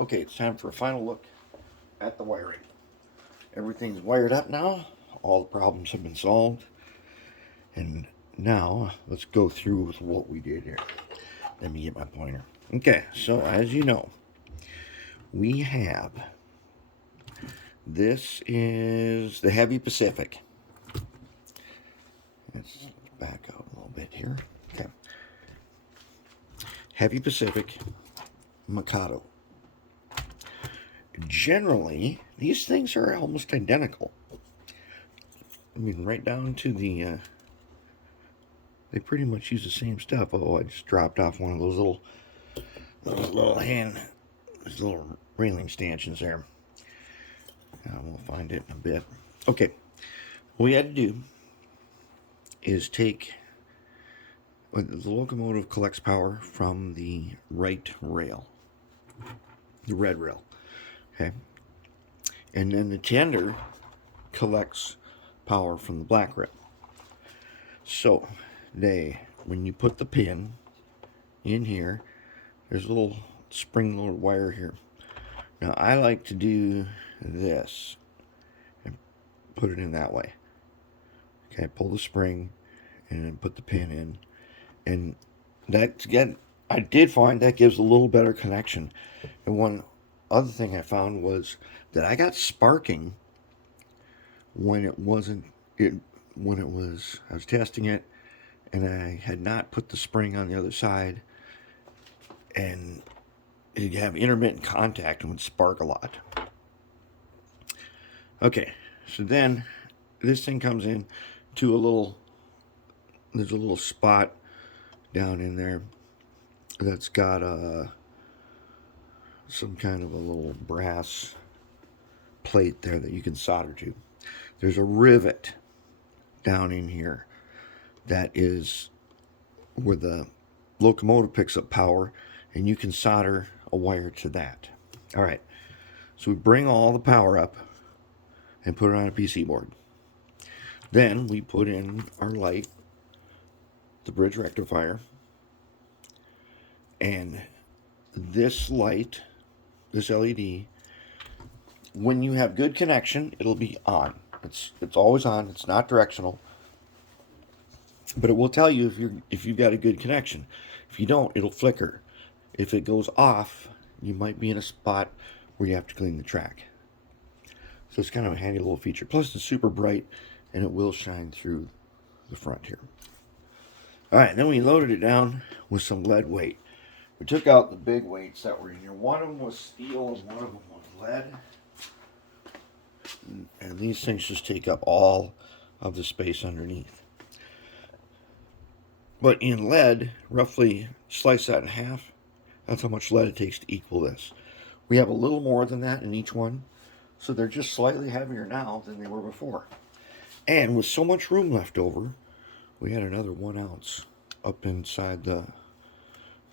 Okay, it's time for a final look at the wiring. Everything's wired up now. All the problems have been solved. And now let's go through with what we did here. Let me get my pointer. Okay, so as you know, we have this is the Heavy Pacific. Let's back out a little bit here. Okay. Heavy Pacific Mikado. Generally, these things are almost identical. I mean, right down to the, they pretty much use the same stuff. Oh, I just dropped off one of those little those little railing stanchions there. We'll find it in a bit. Okay, what we had to do is take, the locomotive collects power from the right rail, the red rail, okay? And then the tender collects power from the black rail. So, when you put the pin in here, there's a little spring-loaded wire here. Now, I like to do this and put it in that way. Okay, pull the spring and then put the pin in. And that, again, I did find that gives a little better connection. And one other thing I found was that I got sparking when it wasn't, I was testing it and I had not put the spring on the other side, and you'd have intermittent contact and would spark a lot. Okay, so then this thing comes in to there's a little spot down in there that's got some kind of a little brass plate there that you can solder to. There's a rivet down in here that is where the locomotive picks up power, and you can solder a wire to that. All right, so we bring all the power up and put it on a PC board. Then we put in our light, the bridge rectifier, and this light, this LED, when you have good connection, it'll be on. It's always on. It's not directional, but it will tell you if you've got a good connection. If you don't, it'll flicker. If it goes off, you might be in a spot where you have to clean the track. So it's kind of a handy little feature. Plus, it's super bright, and it will shine through the front here. All right, then we loaded it down with some lead weight. We took out the big weights that were in here. One of them was steel and one of them was lead. And these things just take up all of the space underneath. But in lead, roughly slice that in half. That's how much lead it takes to equal this. We have a little more than that in each one, so they're just slightly heavier now than they were before. And with so much room left over, we had another 1 ounce up inside the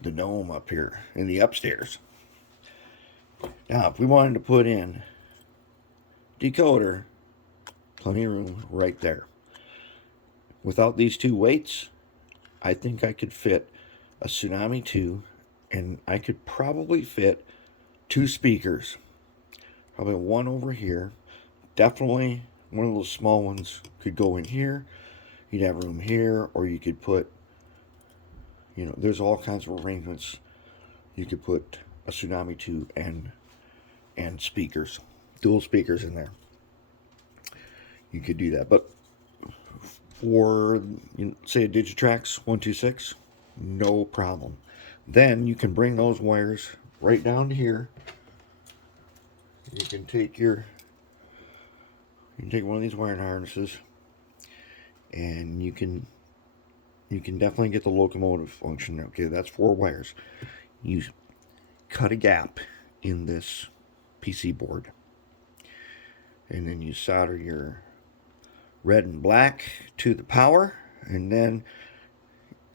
dome up here in the upstairs. Now, if we wanted to put in decoder, plenty of room right there. Without these two weights, I think I could fit a Tsunami 2, and I could probably fit 2 speakers. Probably one over here. Definitely one of those small ones could go in here. You'd have room here, or you could put, there's all kinds of arrangements. You could put a Tsunami 2 and speakers, dual speakers in there. You could do that. But for, say, a Digitrax 126, no problem. Then you can bring those wires right down to here. You can take one of these wiring harnesses, and you can definitely get the locomotive function. Okay, that's 4 wires. You cut a gap in this PC board, and then you solder your red and black to the power, and then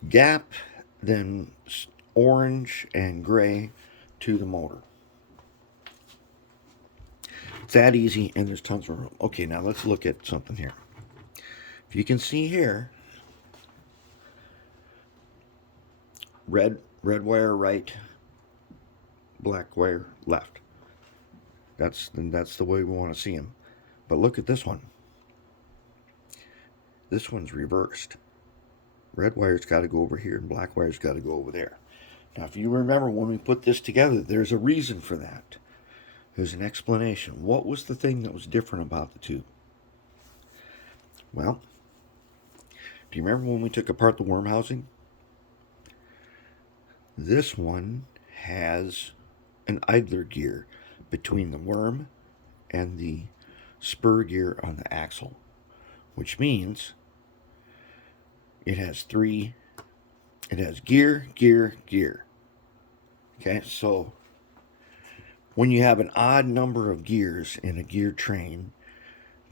gap, then orange and gray to the motor. It's that easy, and there's tons of room. Okay, now let's look at something here. If you can see here, red wire right, black wire left. That's the way we want to see them. But look at this one. This one's reversed. Red wire's got to go over here and black wire's got to go over there. Now, if you remember when we put this together, there's a reason for that. There's an explanation. What was the thing that was different about the two? Well, do you remember when we took apart the worm housing? This one has an idler gear between the worm and the spur gear on the axle, which means it has gear, gear, gear. Okay, so when you have an odd number of gears in a gear train,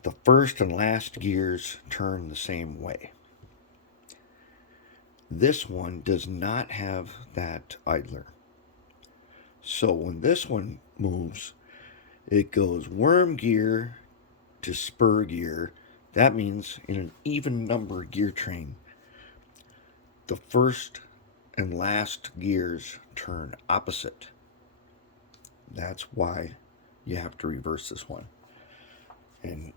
the first and last gears turn the same way. This one does not have that idler. So when this one moves, it goes worm gear to spur gear. That means in an even number gear train, the first and last gears turn opposite. That's why you have to reverse this one. And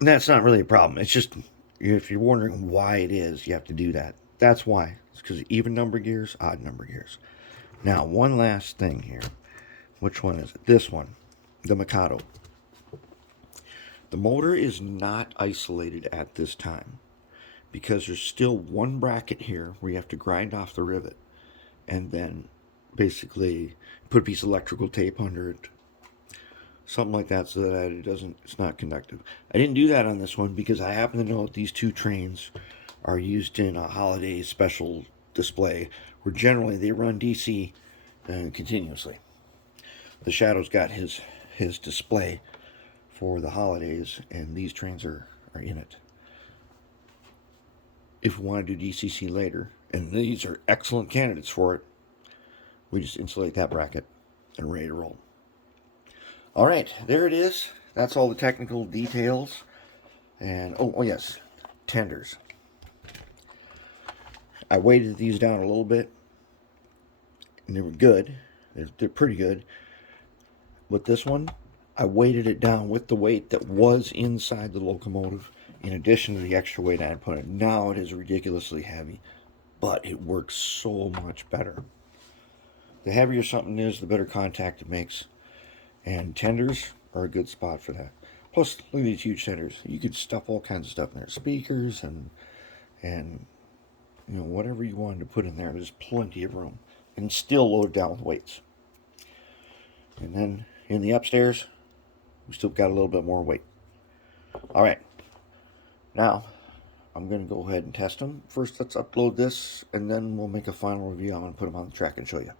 that's not really a problem. It's just, if you're wondering why it is, you have to do that. That's why. It's because even number gears, odd number gears. Now, one last thing here. Which one is it? This one, the Mikado. The motor is not isolated at this time because there's still one bracket here where you have to grind off the rivet and then basically put a piece of electrical tape under it, something like that, so that it's not conductive. I didn't do that on this one because I happen to know that these two trains are used in a holiday special display where generally they run DC continuously. The Shadow's got his display for the holidays, and these trains are in it. If we want to do DCC later, and these are excellent candidates for it, we just insulate that bracket and ready to roll. All right, there it is. That's all the technical details. And oh yes, tenders. I weighted these down a little bit, and they were good. They're pretty good. With this one, I weighted it down with the weight that was inside the locomotive, in addition to the extra weight I had put in. Now it is ridiculously heavy, but it works so much better. The heavier something is, the better contact it makes. And tenders are a good spot for that. Plus, look at these huge tenders. You could stuff all kinds of stuff in there. Speakers and you know, whatever you wanted to put in there. There's plenty of room. And still load it down with weights. And then in the upstairs, we still got a little bit more weight. All right. Now, I'm going to go ahead and test them. First, let's upload this, and then we'll make a final review. I'm going to put them on the track and show you.